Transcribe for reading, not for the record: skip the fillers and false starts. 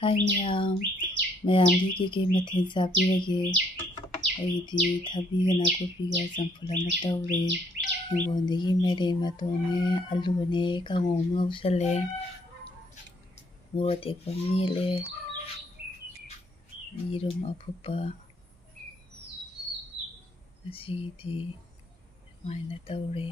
Hai ma'am, mayamdi keke mathil sapirage. Aidi thabiga nakupiga sampula matawre. Hingondagi mere matone alune kangong mausale. Murot ekpa mile. Yirum apupa. Asidi maina tawre.